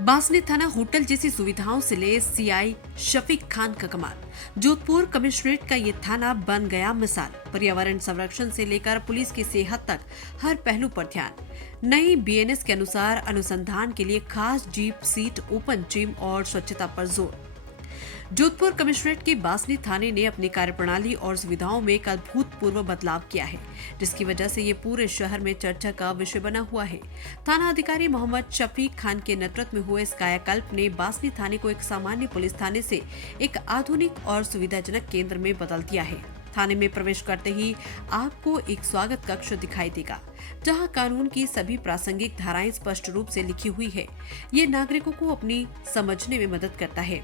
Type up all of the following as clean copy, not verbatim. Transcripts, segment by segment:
बासनी थाना होटल जैसी सुविधाओं से ले सीआई शफीक खान का कमाल। जोधपुर कमिश्नरेट का ये थाना बन गया मिसाल। पर्यावरण संरक्षण से लेकर पुलिस की सेहत तक हर पहलू पर ध्यान। नई बीएनएस के अनुसार अनुसंधान के लिए खास जीप सीट, ओपन जिम और स्वच्छता पर जोर। जोधपुर कमिश्नरेट के बासनी थाने ने अपनी कार्यप्रणाली और सुविधाओं में एक अभूतपूर्व बदलाव किया है, जिसकी वजह से ये पूरे शहर में चर्चा का विषय बना हुआ है। थाना अधिकारी मोहम्मद शफीक खान के नेतृत्व में हुए इस कायाकल्प ने बासनी थाने को एक सामान्य पुलिस थाने से एक आधुनिक और सुविधाजनक केंद्र में बदल दिया है। थाने में प्रवेश करते ही आपको एक स्वागत कक्ष दिखाई देगा, जहां कानून की सभी प्रासंगिक धाराएं स्पष्ट रूप से लिखी हुई है। ये नागरिकों को अपनी समझने में मदद करता है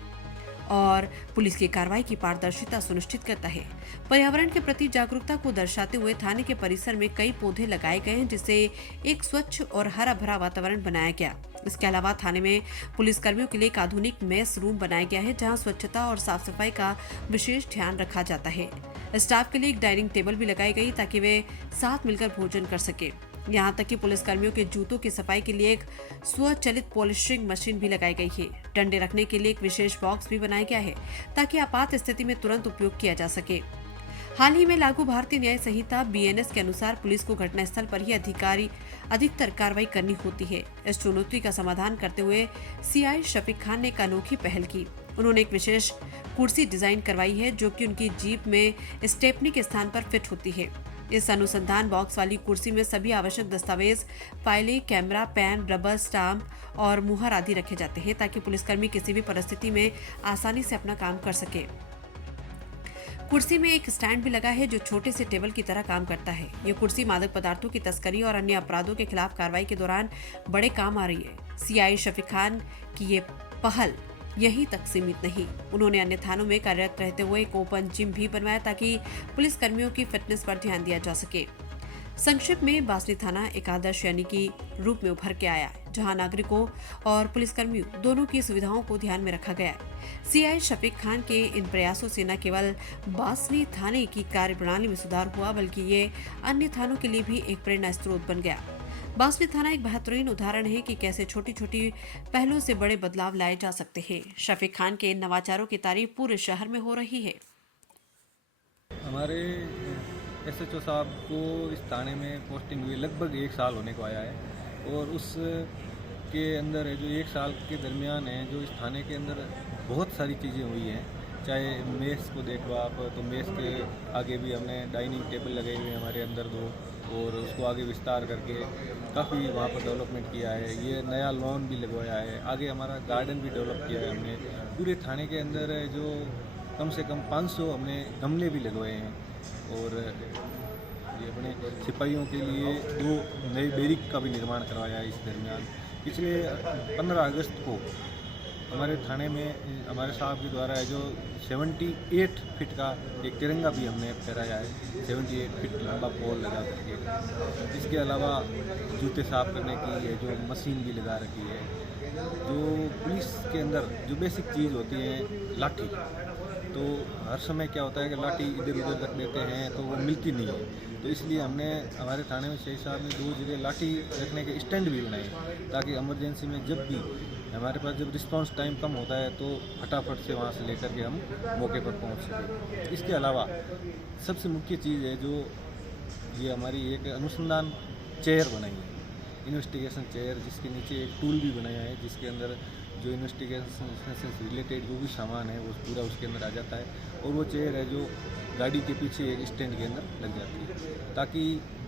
और पुलिस की कार्रवाई की पारदर्शिता सुनिश्चित करता है। पर्यावरण के प्रति जागरूकता को दर्शाते हुए थाने के परिसर में कई पौधे लगाए गए हैं, जिससे एक स्वच्छ और हरा भरा वातावरण बनाया गया। इसके अलावा थाने में पुलिस कर्मियों के लिए एक आधुनिक मेस रूम बनाया गया है, जहां स्वच्छता और साफ सफाई का विशेष ध्यान रखा जाता है। स्टाफ के लिए एक डाइनिंग टेबल भी लगाई गई ताकि वे साथ मिलकर भोजन कर सके। यहाँ तक कि पुलिस कर्मियों के जूतों की सफाई के लिए एक स्वचालित पॉलिशिंग मशीन भी लगाई गई है। डंडे रखने के लिए एक विशेष बॉक्स भी बनाया गया है ताकि आपात स्थिति में तुरंत उपयोग किया जा सके। हाल ही में लागू भारतीय न्याय संहिता बीएनएस के अनुसार पुलिस को घटनास्थल पर ही अधिकतर कार्रवाई करनी होती है। इस चुनौती का समाधान करते हुए सीआई शफीक खान ने एक अनोखी पहल की। उन्होंने एक विशेष कुर्सी डिजाइन करवाई है, जो कि उनकी जीप में स्टेपनी के स्थान पर फिट होती है। इस अनुसंधान बॉक्स वाली कुर्सी में सभी आवश्यक दस्तावेज, फाइलें, कैमरा, पेन, रबर स्टाम्प और मुहर आदि रखे जाते हैं, ताकि पुलिसकर्मी किसी भी परिस्थिति में आसानी से अपना काम कर सके। कुर्सी में एक स्टैंड भी लगा है, जो छोटे से टेबल की तरह काम करता है। ये कुर्सी मादक पदार्थों की तस्करी और अन्य अपराधों के खिलाफ कार्रवाई के दौरान बड़े काम आ रही है। सीआई शफीक खान की ये पहल यहीं तक सीमित नहीं, उन्होंने अन्य थानों में कार्यरत रहते हुए एक ओपन जिम भी बनवाया ताकि पुलिस कर्मियों की फिटनेस पर ध्यान दिया जा सके। संक्षिप्त में बासनी थाना एक आदर्श यानी की रूप में उभर के आया है, जहां नागरिकों और पुलिसकर्मियों दोनों की सुविधाओं को ध्यान में रखा गया है। सीआई शफीक खान के इन प्रयासों से न केवल बासनी थाने की कार्यप्रणाली में सुधार हुआ, बल्कि ये अन्य थानों के लिए भी एक प्रेरणा स्रोत बन गया। बासनी थाना एक बेहतरीन उदाहरण है कि कैसे छोटी छोटी पहलों से बड़े बदलाव लाए जा सकते हैं। शफीक खान के इन नवाचारों की तारीफ पूरे शहर में हो रही है। हमारे एसएचओ साहब को इस थाने में पोस्टिंग हुई लगभग 1 साल होने को आया है, और उस के अंदर जो 1 साल के दरमियान है, जो इस थाने के अंदर बहुत सारी चीज़ें हुई हैं। चाहे मेस को देख लो आप, तो मेस के आगे भी हमने डाइनिंग टेबल लगाई हुई है हमारे अंदर 2, और उसको आगे विस्तार करके काफ़ी वहाँ पर डेवलपमेंट किया है। ये नया लॉन भी लगवाया है, आगे हमारा गार्डन भी डेवलप किया है हमने। पूरे थाने के अंदर जो कम से कम 500 हमने गमले भी लगवाए हैं, और ये अपने सिपाहियों के लिए 2 नए बैरिक का भी निर्माण करवाया है इस दरमियान। पिछले 15 अगस्त को हमारे थाने में हमारे साहब के द्वारा है जो 78 फीट का एक तिरंगा भी हमने फहराया है, 78 फीट लंबा पोल लगा करके। इसके अलावा जूते साफ करने की है जो मशीन भी लगा रखी है। जो पुलिस के अंदर जो बेसिक चीज़ होती है, लाठी, तो हर समय क्या होता है कि लाठी इधर उधर रख देते हैं तो वो मिलती नहीं है। तो इसलिए हमने हमारे थाने में शेख साहब ने 2 जगह लाठी रखने के स्टैंड भी बनाए, ताकि इमरजेंसी में जब भी हमारे पास जब रिस्पांस टाइम कम होता है तो फटाफट से वहाँ से लेकर के हम मौके पर पहुँच सकें। इसके अलावा सबसे मुख्य चीज़ है जो ये हमारी एक अनुसंधान चेयर बनाई है, इन्वेस्टिगेशन चेयर, जिसके नीचे एक टूल भी बनाया है, जिसके अंदर जो इन्वेस्टिगेशन से रिलेटेड जो भी सामान है वो पूरा उसके अंदर आ जाता है। और वो चेयर है जो गाड़ी के पीछे एक स्टैंड के अंदर लग जाती है, ताकि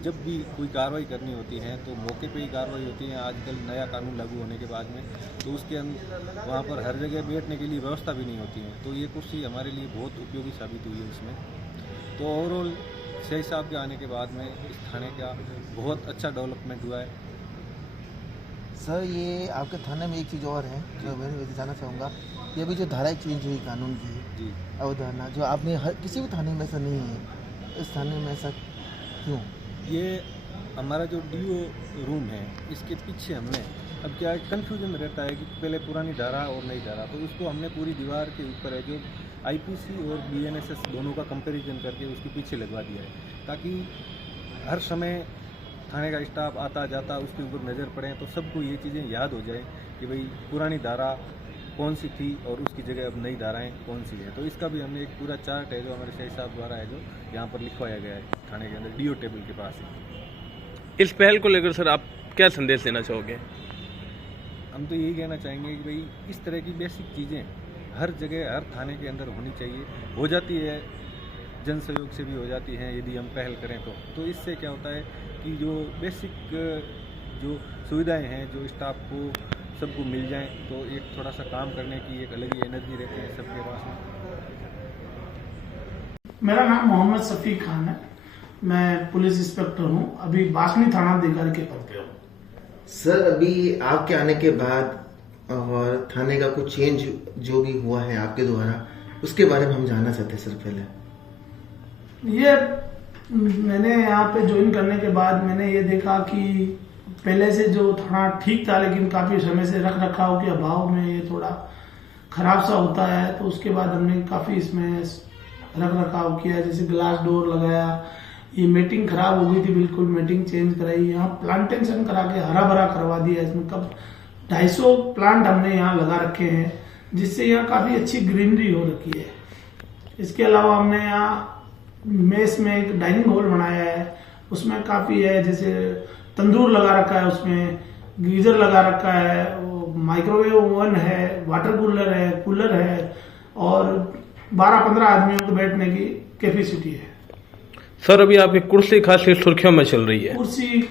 जब भी कोई कार्रवाई करनी होती है तो मौके पे ही कार्रवाई होती है। आजकल नया कानून लागू होने के बाद में तो उसके अंदर वहाँ पर हर जगह बैठने के लिए व्यवस्था भी नहीं होती है, तो ये कुर्सी हमारे लिए बहुत उपयोगी साबित हुई है इसमें। तो ओवरऑल शेख साहब के आने के बाद में इस थाने का बहुत अच्छा डेवलपमेंट हुआ है। सर, ये आपके थाने में एक चीज़ और है जो मैं जानना चाहूँगा, ये अभी जो धाराएं चेंज हुई कानून की जी, अवधारणा, जो आपने हर किसी भी थाने में ऐसा नहीं है, इस थाने में ऐसा क्यों? ये हमारा जो डीओ रूम है, इसके पीछे हमने अब क्या है, कन्फ्यूजन रहता है कि पहले पुरानी धारा और नई धारा, तो उसको हमने पूरी दीवार के ऊपर है जो आईपीसी और बीएनएसएस दोनों का कंपैरिजन करके उसके पीछे लगवा दिया है, ताकि हर समय थाने का स्टाफ आता जाता उसके ऊपर नज़र पड़े तो सबको ये चीज़ें याद हो जाए कि भाई पुरानी धारा कौन सी थी और उसकी जगह अब नई धाराएं कौन सी है। तो इसका भी हमने एक पूरा चार्ट है जो हमारे शाही साहब द्वारा है जो यहाँ पर लिखवाया गया है थाने के अंदर डीओ टेबल के पास ही। इस पहल को लेकर सर आप क्या संदेश देना चाहोगे? हम तो यही कहना चाहेंगे कि भाई इस तरह की बेसिक चीज़ें हर जगह हर थाने के अंदर होनी चाहिए। हो जाती है, जन सहयोग से भी हो जाती हैं यदि हम पहल करें तो इससे क्या होता है कि जो बेसिक जो सुविधाएं हैं जो स्टाफ को सबको मिल जाएं तो एक थोड़ा सा काम करने की एक अलग ही एनर्जी रहती है सबके पास में। मेरा नाम मोहम्मद शफीक खान है। मैं पुलिस इंस्पेक्टर हूं। अभी बासनी थाना अधिकारी के पद पे हूं। सर अभी आपके आने के बाद और थाने का कुछ चेंज जो भी हुआ है आपके द्वारा, उसके बारे में हम जानना चाहते हैं सर। पहले ये मैंने यहाँ पे ज्वाइन करने के बाद मैंने ये देखा कि पहले से जो थाना ठीक था, लेकिन काफी समय से रख रखाव के अभाव में ये थोड़ा खराब सा होता है। तो उसके बाद हमने काफी इसमें रख रखाव किया, जैसे ग्लास डोर लगाया। ये मीटिंग खराब हो गई थी, बिल्कुल मीटिंग चेंज कराई। यहाँ प्लांटेशन करा के हरा भरा करवा दिया। इसमें कब 250 प्लांट हमने यहाँ लगा रखे हैं, जिससे यहाँ काफी अच्छी ग्रीनरी हो रखी है। इसके अलावा हमने यहाँ मेस में एक डाइनिंग हॉल बनाया है, उसमें काफी है, जैसे तंदूर लगा रखा है, उसमें गीजर लगा रखा है, माइक्रोवेव ओवन है, वाटर कूलर है और 12-15 आदमियों को बैठने की कैपेसिटी है। सर अभी आपकी कुर्सी खासी सुर्खियों में चल रही है। कुर्सी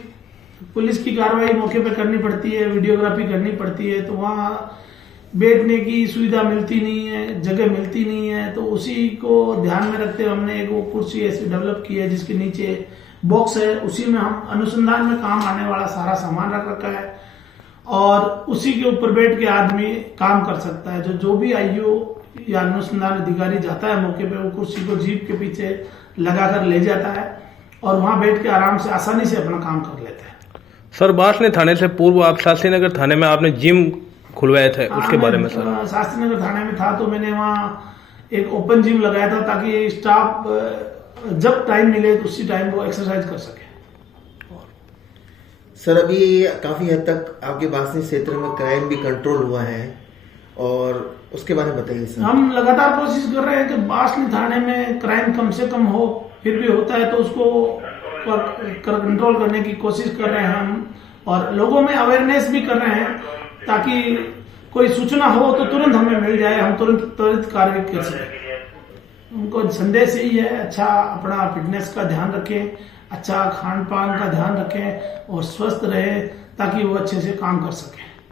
पुलिस की कार्रवाई मौके पे करनी पड़ती है, वीडियोग्राफी करनी पड़ती है, तो वहाँ बैठने की सुविधा मिलती नहीं है, जगह मिलती नहीं है। तो उसी को ध्यान में रखते हुए हमने एक वो कुर्सी ऐसी डेवलप की है जिसके नीचे बॉक्स है। उसी में हम अनुसंधान में काम आने वाला सारा सामान रख रखा है और उसी के ऊपर बैठ के आदमी काम कर सकता है। जो भी आईओ या अनुसंधान अधिकारी जाता है मौके पे, वो कुर्सी को जीप के पीछे लगाकर ले जाता है और वहां बैठ के आराम से आसानी से अपना काम कर लेता है। सर बासनी थाने से पूर्व आप शास्त्री नगर थाने में आपने जिम खुलवाए थे, उसके बारे में सर? शास्त्री नगर थाने में था तो मैंने वहाँ एक ओपन जिम लगाया था ताकि स्टाफ जब टाइम मिले तो उसी टाइम वो एक्सरसाइज कर सके। सर अभी काफी हद तक आपके बासनी क्षेत्र में क्राइम भी कंट्रोल हुआ है और उसके बारे में बताइए सर। हम लगातार कोशिश कर रहे हैं कि बासनी थाने में क्राइम कम से कम हो, फिर भी होता है तो उसको कंट्रोल करने की कोशिश कर रहे हैं हम, और लोगों में अवेयरनेस भी कर रहे हैं ताकि कोई सूचना हो तो तुरंत हमें मिल जाए, हम तुरंत कार्रवाई कर सकें। उनको संदेश यही है, अच्छा अपना फिटनेस का ध्यान रखें, अच्छा खान पान का ध्यान रखें और स्वस्थ रहे ताकि वो अच्छे से काम कर सकें।